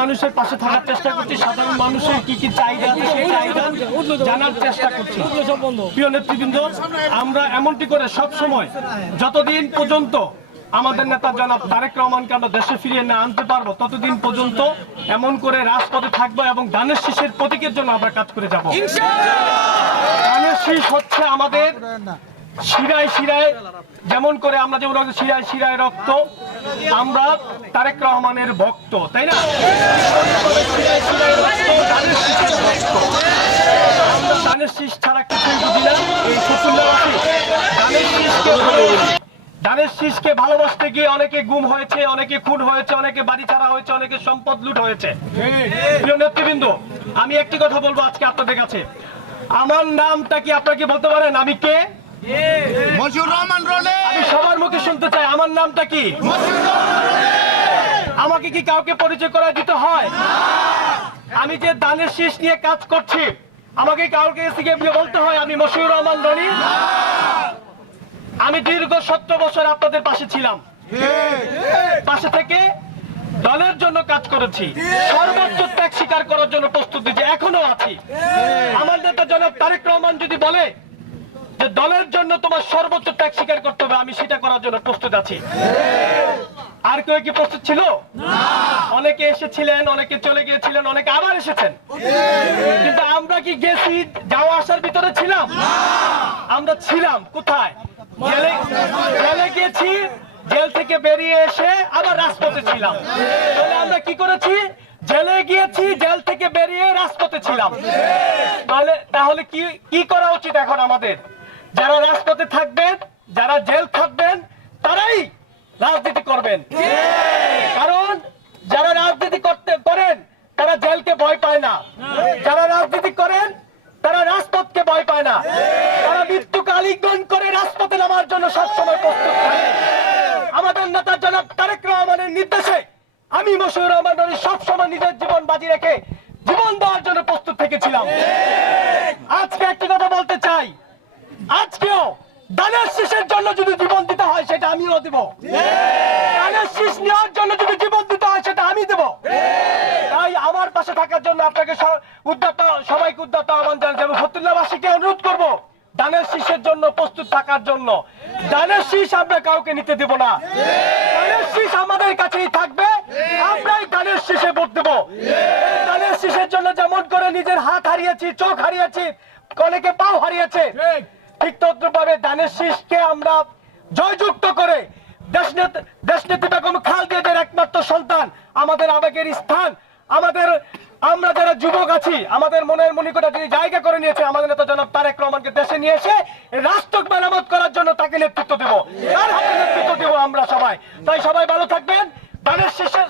মানুষের পাশে থাকার চেষ্টা করছি, সাধারণ মানুষের কি কি চাহিদা জানার চেষ্টা করছি। প্রিয় নেতৃবৃন্দ, আমরা এমনটি করে সব সময়, যতদিন পর্যন্ত আমাদের নেতা জনাব তারেক রহমানকে আমরা দেশে ফিরিয়ে না আনতে পারব, ততদিন পর্যন্ত এমন করে রাজপথে থাকব এবং ধানের শীষের প্রতীকের জন্য আমরা কাজ করে যাব। ধানের শীষ হচ্ছে আমাদের শিরায় শিরায়, যেমন করে আমরা যেমন শিরায় শিরায় রক্ত আমরা তারেক রহমানের ভক্ত, তাই না? অনেকে খুন হয়েছে, অনেকে ছাড়া হয়েছে, অনেকে সম্পদ লুট হয়েছে। আমি একটি কথা বলব আজকে আপনাদের কাছে। আমার নামটা কি আপনারা কি বলতে পারেন? আমি কে? মশিউর রহমান রোলে। আমি সবার মুখে শুনতে চাই আমার নামটা কি? আমাকে কি কাউকে পরিচয় করা দিতে হয়? আমি যে দানের শীষ নিয়ে কাজ করছি আমাকে কাউকে এসে গিয়ে বলতে হয় আমি মশিউর রহমান রনি। আমি দীর্ঘ সতেরো বছর আপনাদের পাশে ছিলাম। পাশে থেকে দলের জন্য কাজ করেছি। সর্বোচ্চ ত্যাগ স্বীকার করার জন্য প্রস্তুতি যে এখনও আছি। আমার নেতা জনাব তারেক রহমান যদি বলে যে দলের জন্য তোমার সর্বোচ্চ ত্যাগ স্বীকার করতে হবে আমি সেটা করার জন্য প্রস্তুত আছি। আর কেউ কি প্রস্তুত ছিল? অনেকে এসেছিলেন অনেকে চলে গিয়েছিলেন অনেকে আবার এসেছেন। কিন্তু আমরা কি গেছি যাওয়া আসার ভিতরে ছিলাম? আমরা ছিলাম কোথায়? জেলে জেলে গিয়েছি জেল থেকে বেরিয়ে এসে আবার রাজপথে ছিলাম। তাহলে আমরা কি করেছি? জেলে গিয়েছি জেল থেকে বেরিয়ে রাজপথে ছিলাম। তাহলে তাহলে কি কি করা উচিত এখন আমাদের? যারা রাজপথে থাকবেন, যারা জেল থাকবেন, তারাই রাজনীতি করবেন। কারণ যারা রাজনীতি করতে করেন, তারা জেলকে ভয় পায় না। যারা রাজনীতি করেন, তারা রাজপথকে ভয় পায় না। তারা মৃত্যুকে আলিঙ্গন করে রাজপথে নামার জন্য সবসময় প্রস্তুত থাকে। আমাদের নেতা জনাব তারেক রহমানের নির্দেশে আমি মশুর রহমান সবসময় নিজের জীবন বাজি রেখে জীবন দেওয়ার জন্য প্রস্তুত থেকেছিলাম আজকে একটি কথা বলতে চাই আজকেও দানের শীষের জন্য যদি জীবন দিতে হয় সেটা আমিও দেব। দানের শীষ নেওয়ার জন্য যদি জীবন দিতে হয় সেটা আমি দেব। তাই আমার পাশে থাকার জন্য আপনাকে উদ্যত সবাইকে উদ্যত আহ্বান জানাচ্ছি এবং ফতুল্লাবাসীকে অনুরোধ করব দানের শীষের জন্য প্রস্তুত থাকার জন্য। দানের শীষ আমরা কাউকে নিতে দেব না। দানের শীষ আমাদের কাছেই থাকবে আমরাই দানের শীষে ভোট দেব। দানের শীষের জন্য যেমন করে নিজের হাত হারিয়েছি চোখ হারিয়েছি অনেকে পাও হারিয়েছে ঠিক তদ্রুপভাবে শীষকে আমরা জয়যুক্ত করে দেশনেত্রী বেগম খালদিয়াদের একমাত্র সন্তান, আমাদের আবেগের স্থান, আমাদের, আমরা যারা যুবক আছি, আমাদের মনের মনিকটা তিনি জায়গা করে নিয়েছে, আমাদের নেতা জনাব তারেক রহমানকে দেশে নিয়ে এসে রাষ্ট্র মেরামত করার জন্য তাকে নেতৃত্ব দেব। তার হাতে নেতৃত্ব দেব আমরা সবাই। তাই সবাই ভালো থাকবেন। দানের শেষের